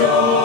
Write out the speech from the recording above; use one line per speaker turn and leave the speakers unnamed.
저